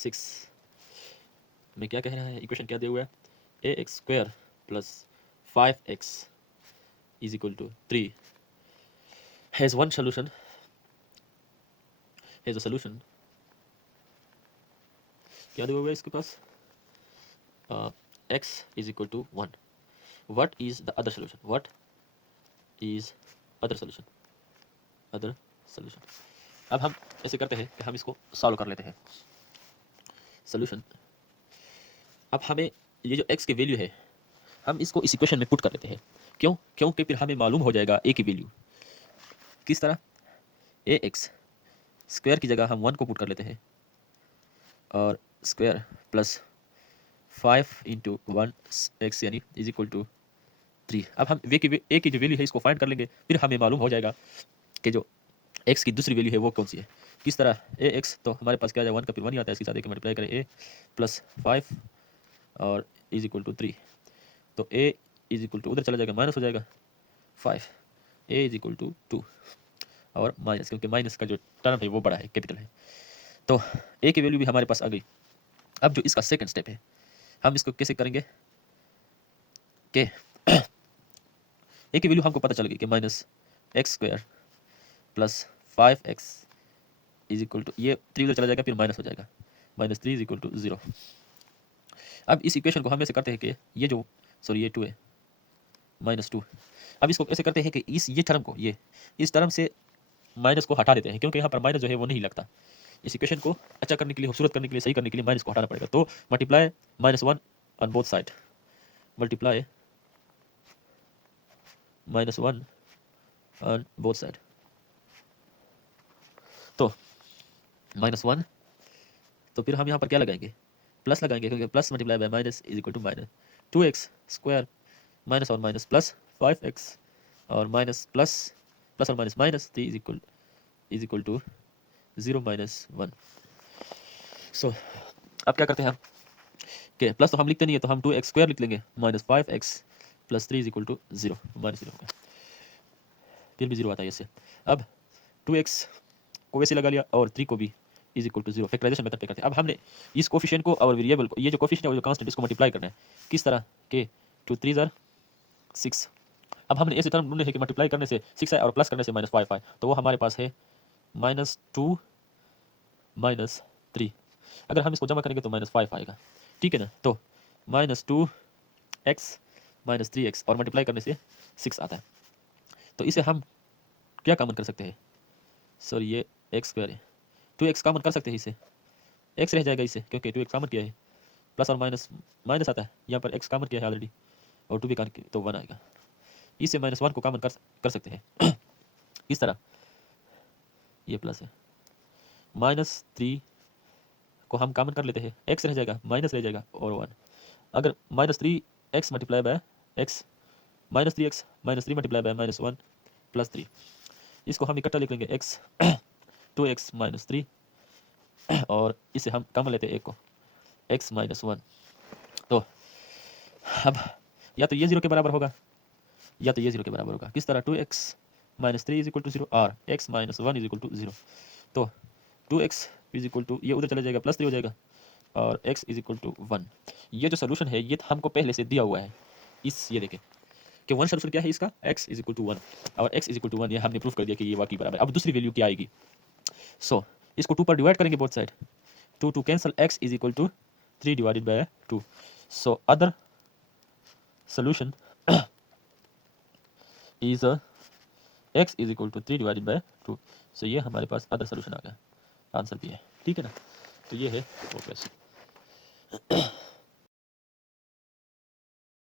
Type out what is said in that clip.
6 में क्या कह रहा है, इक्वेशन क्या दिया हुआ है, ax² + 5x = 3 has one solution, has a solution, क्या दिया हुआ है इसके पास, x = 1. What is the other solution? What is other solution? Other solution. अब हम ऐसे करते हैं कि हम इसको सॉल्व कर लेते हैं. सोल्यूशन, अब हमें ये जो x की वैल्यू है हम इसको इस इक्वेशन में पुट कर लेते हैं. क्यों? क्योंकि फिर हमें मालूम हो जाएगा a की वैल्यू. किस तरह? ax² की जगह हम 1 को पुट कर लेते हैं और स्क्वायर प्लस 5 × 1x यानी = 3. अब हम a की जो वैल्यू है इसको फाइंड कर लेंगे, फिर हमें मालूम हो जाएगा कि जो x की दूसरी वैल्यू है वो कौन सी है. किस तरह? ax तो हमारे पास क्या आ जाएगा, 1 का फिर 1 ही आता है, इसके साथ एक मल्टीप्लाई करें a + 5 और = 3. तो a उधर चला जाएगा, माइनस हो जाएगा 5, a = 2 और माइनस, क्योंकि माइनस का जो टर्म है वो बड़ा है, कैपिटल है. तो a की वैल्यू भी हमारे पास आ गई. अब जो इसका सेकंड स्टेप है हम इसको कैसे करेंगे कि a की वैल्यू हमको पता चल गई कि -x² + 5x = ये 3 उधर चला जाएगा, फिर माइनस हो जाएगा, -3 = 0. अब इस इक्वेशन को हम ऐसे करते हैं कि ये जो ये 2 है -2. अब इसको ऐसे करते हैं कि ये टर्म को इस टर्म से माइनस को हटा देते हैं, क्योंकि यहाँ पर माइनस जो है वो नहीं लगता. इस इक्वेशन को अच्छा करने के लिए, खूबसूरत करने के लिए, सही करने के लिए माइनस को हटाना पड़ेगा. तो multiply -1 on both side, multiply -1 on both side. तो -1, तो फिर हम यहाँ पर क्या लगाएंगे, प्लस लगाएंगे, क्योंकि plus multiply by minus = minus. 2x² minus और माइनस प्लस 5x और माइनस प्लस और माइनस माइनस 3 = 0 - 1. सो अब क्या करते हैं हम कि प्लस तो हम लिखते नहीं है, तो हम 2x² लिख लेंगे, -5x + 3 = 0, -0 होगा, फिर भी 0 आता है इससे. अब 2x को वैसे लगा लिया और 3 को भी = 0. फैक्टराइजेशन मेथड पे करते हैं. अब हमने इस कोफिशिएंट को और वेरिएबल को, ये जो कोफिशिएंट है वो जो कांस्टेंट, इसको मल्टीप्लाई करना है. किस तरह के 2 3 = 6. अब हमने ऐसे टर्म ढूंढने हैं कि मल्टीप्लाई करने से 6 है और प्लस करने से -5 है, तो वो हमारे पास है -2 - 3. अगर हम इसको जमा करेंगे तो -5 आएगा, ठीक है ना. तो -2x - 3x और मल्टीप्लाई करने से 6 आता है. तो इसे हम क्या कॉमन कर सकते हैं, ये x² है, 2x कॉमन कर सकते हैं, इसे x रह जाएगा इससे, क्योंकि 2x कॉमन किया है, प्लस और माइनस माइनस आता है, यहाँ पर x कॉमन किया है ऑलरेडी और 2 भी कॉमन, तो 1 आएगा. इससे -1 को कॉमन कर सकते हैं. इस तरह ये प्लस है, -3 को हम कॉमन कर लेते हैं, x रह जाएगा, माइनस रह जाएगा और 1. अगर -3x multiply by x, -3x -3 multiply by -1 + 3, इसको हम इकट्ठा लिख लेंगे x 2x - 3 और इसे हम कॉमन लेते हैं एक को, x - 1. तो अब या तो ये 0 के बराबर होगा या तो ये 0 के बराबर होगा. किस तरह? 2x - 3 = 0 और x - 1 = 0. तो 2x ये उधर चला जाएगा, +3 हो जाएगा और x = 1. ये जो सोल्यूशन है ये हमको पहले से दिया हुआ है. ये देखें कि वन सोल्यूशन क्या है इसका, x = 1 और x = 1. ये हमने प्रूफ कर दिया कि ये वाकई बराबर है. अब दूसरी वैल्यू क्या आएगी, इसको 2 पर डिवाइड करेंगे both side, 2 cancel, x = 3 / 2. So other solution is x = 3 / 2. सो ये हमारे पास अदर सोल्यूशन आ गया, आंसर भी है, ठीक है ना. तो ये है वो क्वेश्चन.